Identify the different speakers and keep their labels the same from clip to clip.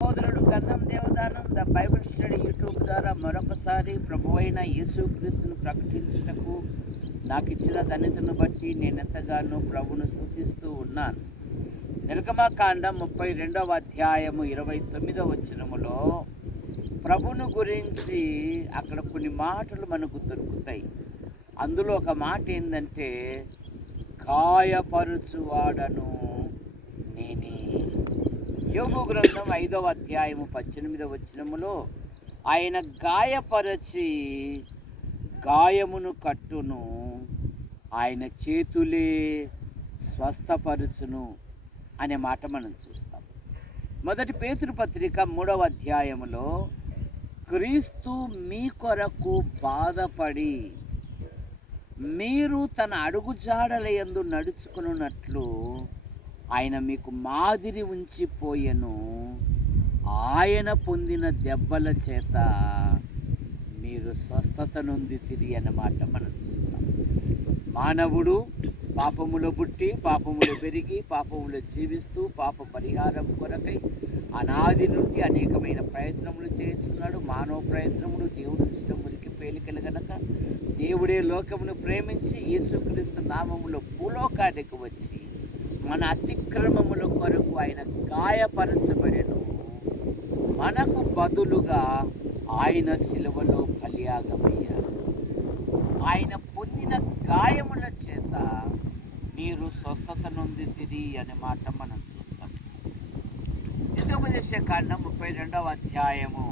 Speaker 1: సోదరుడు Gandham Devadanam the Bible study YouTube ద్వారా మరొకసారి ప్రభు అయిన యేసుక్రీస్తును ప్రకటించుటకు నాకు ఇచ్చిన ధన్యతను బట్టి నేను ఎంతగానో ప్రభును స్థుతిస్తూ ఉన్నాను నిర్గమకాండం ముప్పై రెండవ అధ్యాయము ఇరవై తొమ్మిదవ వచనములో ప్రభును గురించి అక్కడ కొన్ని మాటలు మనకు దొరుకుతాయి. అందులో ఒక మాట ఏంటంటే గాయపరుచువాడను యోగు గ్రంథం ఐదవ అధ్యాయము పద్దెనిమిదవ వచనములో ఆయన గాయపరచి గాయమును కట్టును ఆయన చేతులే స్వస్థపరుచును అనే మాట మనం చూస్తాం. మొదటి పేతురు పత్రిక మూడవ అధ్యాయములో క్రీస్తు మీ కొరకు బాధపడి మీరు తన అడుగుజాడల యందు నడుచుకున్నట్లు ఆయన మీకు మాదిరి ఉంచిపోయెను ఆయన పొందిన దెబ్బల చేత మీరు స్వస్థత నుండి తిరిగి అన్నమాట మనం చూస్తాం. మానవుడు పాపములో పుట్టి పాపములో పెరిగి పాపములో జీవిస్తూ పాప పరిహారం కొరకై అనాది నుండి అనేకమైన ప్రయత్నములు చేస్తున్నాడు. మానవ ప్రయత్నములు దేవుడు ఇష్టం మురికి పేలికలు గనక దేవుడే లోకమును ప్రేమించి యేసుక్రీస్తు నామములో భూలోకానికి వచ్చి మన అతిక్రమముల కొరకు ఆయన గాయపరచబడెను. మనకు బదులుగా ఆయన శిలువలో బలియాగమయ్యారు ఆయన పొందిన గాయముల చేత మీరు స్వస్థత నొంది తిరిగి అనే మాట మనం చూస్తాం. యుద్ధోపదేశ కాండం ముప్పై రెండవ అధ్యాయము.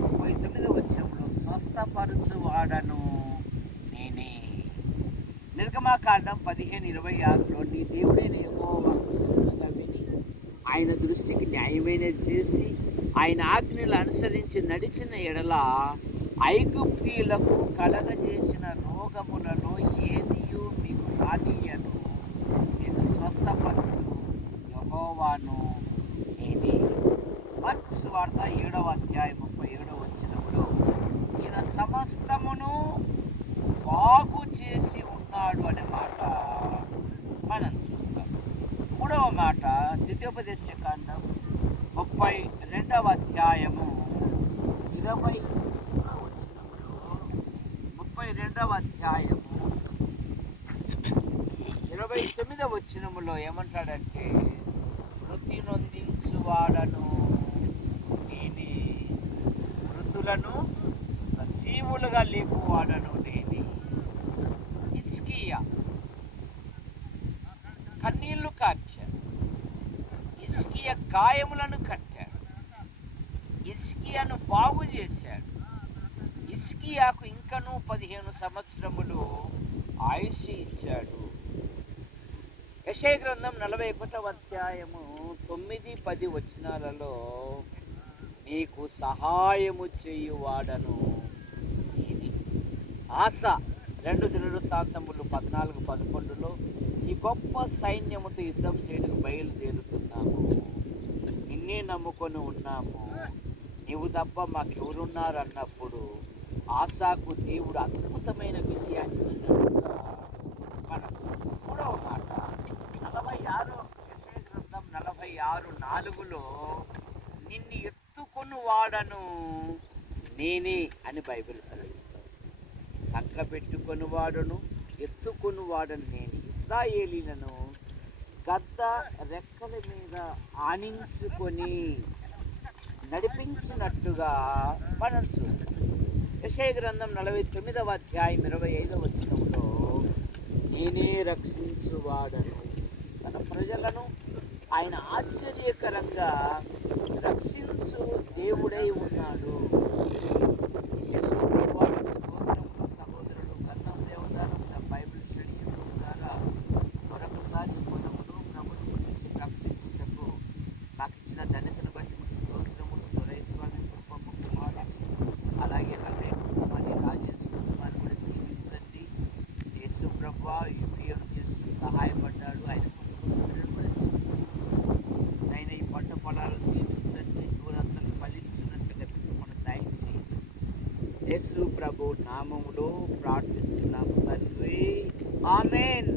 Speaker 1: ముప్పై తొమ్మిదవ వచ్చంలో స్వస్థపరచువాడను నిర్గమాకాండం పదిహేను ఇరవై ఆరులో నీ దేవుడైన యెహోవాకు విని ఆయన దృష్టికి న్యాయమైన చేసి ఆయన ఆజ్ఞలు అనుసరించి నడిచిన ఎడల ఐగుప్తీలకు కలగజేసిన రోగములలో ఏదియు మీకు రాజీయను నేను స్వస్థపరచు యహోవాను నేనే మార్క్స్ వార్త ఏడవ అధ్యాయం ముప్పై ఏడవ వచ్చినప్పుడు ఈయన సమస్తమును బాగు చేసి వాడు అనే మాట మనం చూస్తాం మూడవ మాట ద్వితీయోపదేశ కాండం ముప్పై రెండవ అధ్యాయము ఇరవై ముప్పై రెండవ అధ్యాయము ఇరవై తొమ్మిదవ వచ్చినములో ఏమంటాడంటే మృతి నొందించువాడను నేనే మృతులను సజీవులుగా లేపువాడను నేనే ఇస్కియా కన్నీళ్ళు కార్చారు ఇస్కియ గాయములను కట్టారు ఇస్కియాను బాగు చేశాడు. ఇస్కియాకు ఇంకనూ పదిహేను సంవత్సరములు ఆయుష్ ఇచ్చాడు. యశయ గ్రంథం నలభై ఒకటవ అధ్యాయము తొమ్మిది పది వచనాలలో నీకు సహాయము చేయువాడను ఇది. ఆశ. రెండు దినవృత్తాంతములు పద్నాలుగు పదకొండులో ఈ గొప్ప సైన్యముతో యుద్ధం చేయడానికి బయలుదేరుతున్నాము నిన్నే నమ్ముకొని ఉన్నాము నీవు తప్ప మాకెవరున్నారు అన్నప్పుడు ఆశాకు దేవుడు అద్భుతమైన విజయాన్ని ఇచ్చినట్టుగా మనం చూస్తాం. మూడవ మాట నలభై ఆరు గ్రంథం నలభై ఆరు నాలుగులో నిన్ను ఎత్తుకొని వాడను నేనే అని బైబిల్ సెలవిస్తాం సంక పెట్టుకొని వాడును ఎత్తుకొని వాడను నేను ఇస్రాయేలీలను గద్ద రెక్కల మీద ఆనించుకొని నడిపించినట్టుగా మనం చూస్తాం యశయ గ్రంథం నలభై తొమ్మిదవ అధ్యాయం ఇరవై ఐదవ వచనంలో నేనే రక్షించువాడను. తన ప్రజలను ఆయన ఆశ్చర్యకరంగా రక్షించు దేవుడై ఉన్నాడు యేసు ప్రభువారికి స్తోత్రములు సహోదరుడు Kannam Devadanam the Bible study YouTube ద్వారా మరొకసారి మనమును ప్రభుని గురించి ప్రకటించటకు నాకు ఇచ్చిన ధన్యతను బట్టి మీకు స్తోత్రములు దొరైస్వామి కృపము కుమారి అలాగే అన్నయ్య కుటుంబాన్ని రాజేష్ కుటుంబాన్ని కూడా దీవించండి యేసు ప్రభు ఈ వీడియోను చేసి సహాయపడ్డాడు ఆయన కుటుంబ సభ్యులను కూడా దీవించండి. ఆయన ఈ పంట పొలాలను దీవించండి దూరంతలు ఫలించినట్టుగా మన దయచేసి యేసు ప్రభు నామములో ప్రార్థిస్తున్నాము తండ్రి. ఆమెన్.